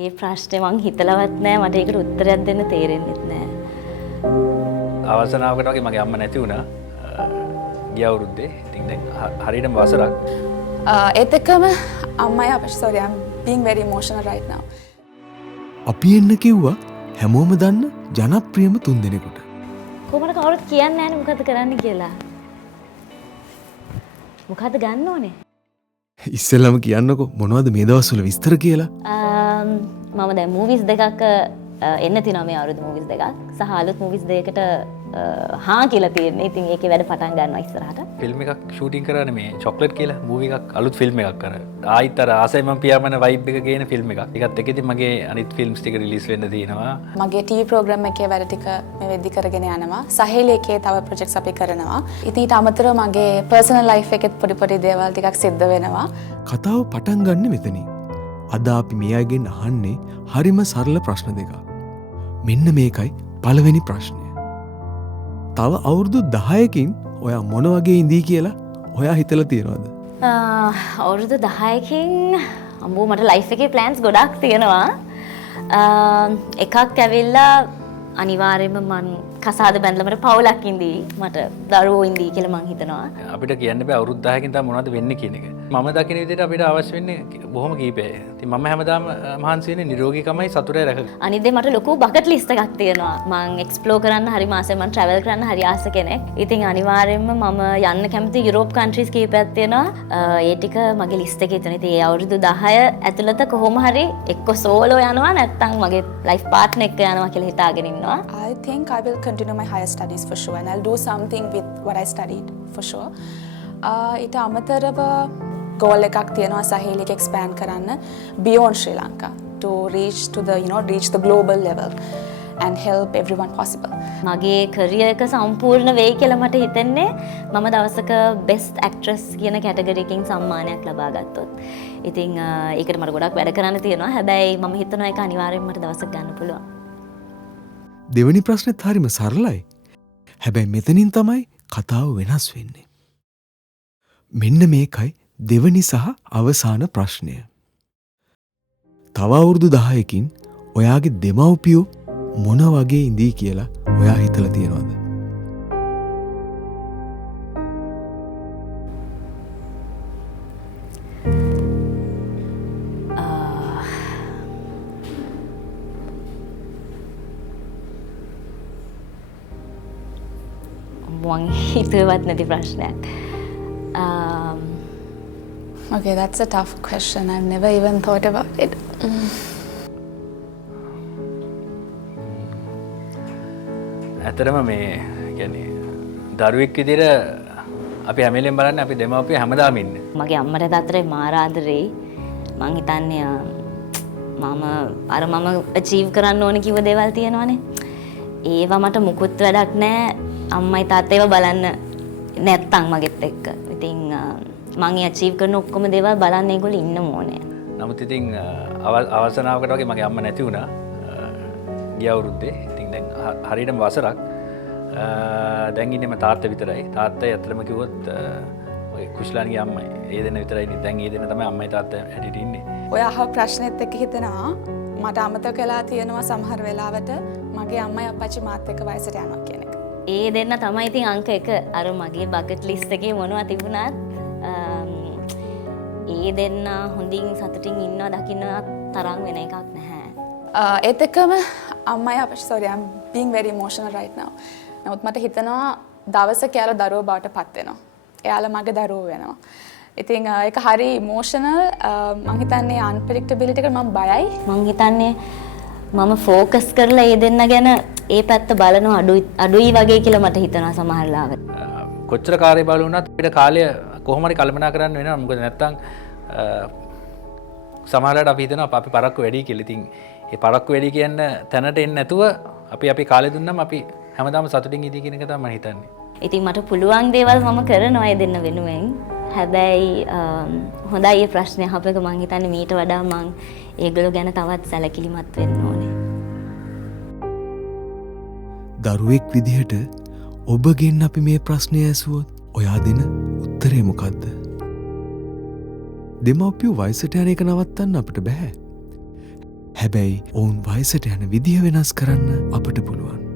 ඒ ප්‍රශ්නේ මං හිතලවත් නෑ මට ඒකට උත්තරයක් දෙන්න තේරෙන්නෙත් නෑ. අවසනාවකට වගේ මගේ අම්මා නැති වුණා. ගිය අවුරුද්දේ. ඉතින් දැන් හරියටම වසරක්. ඒත් එක්කම අම්මයි අපේ sorry I'm being very emotional right now. අපි එන්න කිව්වා හැමෝම දන්න ජනප්‍රියම තුන්දෙනෙකුට. කොහොමද කවුරුත් කියන්නේ නෑනේ මොකද කරන්න කියලා. මොකද්ද ගන්න ඕනේ? ඉස්සෙල්ලාම කියන්නකෝ මොනවද මේ දවස්වල විස්තර කියලා? මම දැන් මූවිස් දෙකක් එන්න තියෙනවා මේ අවුරුදු මූවිස් දෙකක් සහ අලුත් මූවිස් දෙකකට හා කියලා තියෙන්නේ. ඉතින් ඒකේ වැඩ පටන් ගන්නවා ඉස්සරහට. ෆිල්ම් එකක් ෂූටින් කරන්නේ මේ චොක්ලට් කියලා මූවි එකක් අලුත් ෆිල්ම් එකක් කරා. ආයිත් අර ආසයි මම පියාඹන වයිබ් එක ගේන ෆිල්ම් එකක්. ඒකත් එක්ක ඉතින් මගේ අනිත් ෆිල්ම්ස් ටික රිලීස් වෙන්න තියෙනවා. මගේ TV ප්‍රෝග්‍රෑම් එකේ වැඩ ටික මේ වෙද්දි කරගෙන යනවා. සහේලි එකේ තව ප්‍රොජෙක්ට්ස් අපි කරනවා. ඉතින් ඊට අමතරව මගේ පර්සනල් ලයිෆ් එකෙත් පොඩි දේවල් ටිකක් සිද්ධ වෙනවා. කතාව පටන් ගන්න මෙතනින්. අද අපි මේ අයගෙන් අහන්නේ හරිම සරල ප්‍රශ්න දෙකක්. මෙන්න මේකයි පළවෙනි ප්‍රශ්නය. තව අවුරුදු 10කින් ඔයා මොන වගේ ඉඳී කියලා ඔයා හිතලා තියෙනවද? අවුරුදු 10කින් අම්බෝ මට ලයිෆ් එකේ ප්ලෑන්ස් ගොඩක් තියෙනවා. එකක් ඇවිල්ලා අනිවාර්යයෙන්ම මං කසාද බැඳලා මට පවුලක් ඉඳී මට දරුවෝ ඉඳී කියලා මං හිතනවා. අපිට කියන්න බෑ අවුරුදු 10කින් තමයි මොනවද වෙන්නේ කියන එක. මම දකින විදිහට අපිට අවශ්‍ය වෙන්නේ බොහොම කීපයයි. ඉතින් මම හැමදාම මහන්සි වෙන්නේ නිරෝගීකමයි සතුටයි රැක. අනිත් දේ මට ලොකු බකට් ලිස්ට් එකක් තියෙනවා. මං එක්ස්ප්ලෝර් කරන්න හරි ආසයි. මං ට්‍රැවල් කරන්න හරි ආස කෙනෙක්. ඉතින් අනිවාර්යයෙන්ම මම යන්න කැමති යුරෝප් කන්ට්‍රීස් කීපයක් තියෙනවා. ඒ ටික මගේ ලිස්ට් එකේ තියෙනවා. ඉතින් ඒ අවුරුදු 10 ඇතුළත කොහොම හරි එක්ක සෝලෝ යනවා නැත්නම් මගේ ලයිෆ් පාර්ට්නර් එක්ක යනවා කියලා හිතාගෙන ඉන්නවා. I think I will continue my higher studies for sure and I'll do something with what I studied for sure. ඊට අමතරව goal එකක් තියෙනවා සහේලි එක expand කරන්න beyond Sri Lanka to reach to the reach the global level and help everyone possible. මගේ career එක සම්පූර්ණ වෙයි කියලා මට හිතෙන්නේ මම දවසක best actress කියන category එකකින් සම්මානයක් ලබා ගත්තොත්. ඉතින් ඒකට මට ගොඩක් වැඩ කරන්න තියෙනවා. හැබැයි මම හිතනවා ඒක අනිවාර්යයෙන්ම මට දවසක් ගන්න පුළුවන්. දෙවැනි ප්‍රශ්නෙත් හරිම සරලයි. හැබැයි මෙතනින් තමයි කතාව වෙනස් වෙන්නේ. මෙන්න මේකයි දෙවනි සහ අවසාන ප්‍රශ්නය. තව අවුරුදු 10කින් ඔයාගේ දෙමව්පියෝ මොන වගේ ඉඳී කියලා ඔයා හිතලා තියෙනවද? මං හිතුවත් නැති ප්‍රශ්නයක්. Okay, that's a tough question. I've never even thought about it. ඇත්තටම මේ කියන්නේ දරුවෙක් විදිහට අපි හැමලෙන් බලන්නේ අපි දෙමාපිය හැමදාම ඉන්නේ. මගේ අම්මට තාත්තට මාර ආදරෙයි. මං හිතන්නේ මම අචීව් කරන්න ඕන කිව්ව දේවල් තියෙනවනේ. ඒවා මට මුකුත් වැඩක් නැහැ. අම්මයි තාත්තයි ඒවා බලන්න නැත්තම් මගෙත් එක්ක. ඉතින් මං ඒ අචීව් කරන ඔක්කොම දේවල් බලන්න ඒගොල්ලෝ ඉන්න ඕනේ. නමුත් ඉතින් අවසනාවකට වගේ මගේ අම්මා නැති වුණා. ගිය අවුරුද්දේ. ඉතින් දැන් හරියටම වසරක්. දැන් ඉන්නේම තාත්තා විතරයි. තාත්තයි අතරම කිව්වොත් ඔය කුෂ්ලාන්ගේ අම්මයි. ඒ දෙන්න විතරයි ඉන්නේ. දැන් ඒ දෙන්න තමයි අම්මයි තාත්තා හැටියට ඉන්නේ. ඔය අහ ප්‍රශ්නෙත් එක්ක හිතනවා මට අමතක වෙලා තියෙනවා සමහර වෙලාවට මගේ අම්මයි අප්පච්චි මාත් එක්ක වයසට යනවා කියන එක. ඒ දෙන්න තමයි ඉතින් අංක 1 අර මගේ බකට් ලිස්ට් එකේ මොනවා තිබුණත් ඒ දෙන්න හොඳින් සතුටින් ඉන්නවා දකින්න තරම් වෙන එකක් නැහැ. ඒත් එක්කම අම්මයි අප්පච්චි sorry I'm being very emotional right now. නමුත් මට හිතෙනවා දවසක යාළ දරුවෝ බවට පත් වෙනවා. එයාලා මගේ දරුවෝ වෙනවා. ඉතින් ඒක හරි ඉමෝෂනල්. මම හිතන්නේ අන්ප්‍රෙඩික්ටබිලිටි එකට මම බයයි. මම හිතන්නේ මම ફોකස් කරලා ඒ දෙන්න ගැන ඒ පැත්ත බලනවා අඩුයි වගේ කියලා මට හිතනවා සමහර ලාවට. කොච්චර කාර්යබහුල වුණත් අපිට කාලය කොහොම හරි කල්පනා කරන්න වෙනවා. මොකද නැත්තම් සමහරවිට අපි හිතනවා අපි පරක්කු වැඩි කියලා. ඉතින් ඒ පරක්කු වැඩි කියන තැනට එන්නේ නැතුව අපි කාලය දුන්නම අපි හැමදාම සතුටින් ඉදී කියන එක තමයි මම හිතන්නේ. ඉතින් මට පුළුවන් දේවල් මම කරනවා ඒ දෙන්න වෙනුවෙන්. හැබැයි හොඳයි මේ ප්‍රශ්නේ අහපේක මං හිතන්නේ මීට වඩා මං ඒගොල්ලෝ ගැන තවත් සැලකිලිමත් වෙන්න ඕනේ. දරුවෙක් විදිහට ඔබගෙන් අපි මේ ප්‍රශ්නය ඇසුවොත් ඔයා දෙන උත්තරේ මොකද්ද? දෙමව්පියෝ වයසට යන එක නවත්තන්න අපිට බෑ. හැබැයි ඔවුන් වයසට යන විදිහ වෙනස් කරන්න අපට පුළුවන්.